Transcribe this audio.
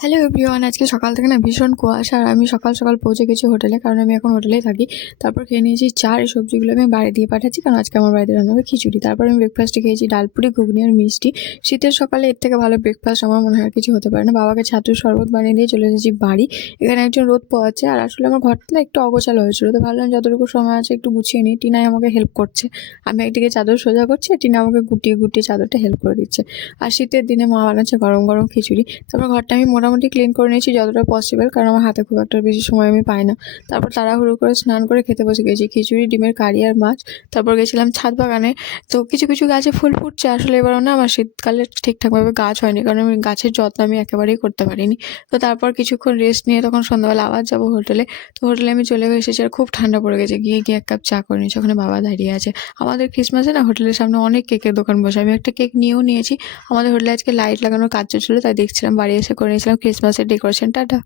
Hello everyone, আজকে সকাল থেকে না ভীষণ কুয়াশা। আর আমি সকাল সকাল পৌঁছে গেছি হোটেলে, কারণ আমি এখন হোটেলেই থাকি। তারপর খেয়ে নিয়েছি চা। এই সবজিগুলো আমি বাড়ি দিয়ে পাঠাচ্ছি, কারণ আজকে আমার বাড়িতে রান্না হবে খিচুড়ি। তারপর আমি ব্রেকফাস্টে খেয়েছি ডালপুরি, ঘুগনি আর মিষ্টি। শীতের সকালে এর থেকে ভালো ব্রেকফাস্ট আমার মনে হয় আর কিছু হতে পারে না। বাবাকে ছাতুর শরবত বানিয়ে দিয়ে চলে এসেছি বাড়ি। এখানে একজন রোদ পোয়াচ্ছে, আর আসলে আমার ঘরটা না একটু অগোছালো হয়েছিল, তো ভাবলাম যতটুকু সময় আছে একটু গুছিয়ে নিই। টিনাই আমাকে হেল্প করছে। আমি একদিকে চাদর সোজা করছি, আর টিনা আমাকে গুটিয়ে গুটিয়ে চাদরটা হেল্প করে দিচ্ছে। আর শীতের দিনে মা বানাচ্ছে গরম গরম খিচুড়ি। তারপর ঘরটা আমি মোটামুটি ক্লিন করে নিয়েছি যতটা পসিবল, কারণ আমার হাতে খুব একটা বেশি সময় আমি পাই না। তারপর তাড়াহুড়ো করে স্নান করে খেতে বসে গেছি খিচুড়ি, ডিমের কারি আর মাছ। তারপর গেছিলাম ছাদ বাগানে। তো কিছু কিছু গাছে ফুল ফুটছে। আসলে এবারও না আমার শীতকালে ঠিকঠাকভাবে গাছ হয়নি, কারণ আমি গাছের যত্ন আমি একেবারেই করতে পারিনি। তো তারপর কিছুক্ষণ রেস্ট নিয়ে তখন সন্ধ্যাবেলা আবার যাবো হোটেলে। তো হোটেলে আমি চলে এসেছি, আর খুব ঠান্ডা পড়ে গেছে। গিয়ে গিয়ে এক কাপ চা করে নিয়েছি, ওখানে বাবা দাঁড়িয়ে আছে। আমাদের ক্রিসমাসে না হোটেলের সামনে অনেক কেকের দোকান বসে, আমি একটা কেক নিয়েও নিয়েছি। আমাদের হোটেলে আজকে লাইট লাগানোর কাজ চলছিল, তাই দেখছিলাম। বাড়ি এসে করে নিয়েছিলাম ক্রিসমাসের ডেকোরেশন। টাটা।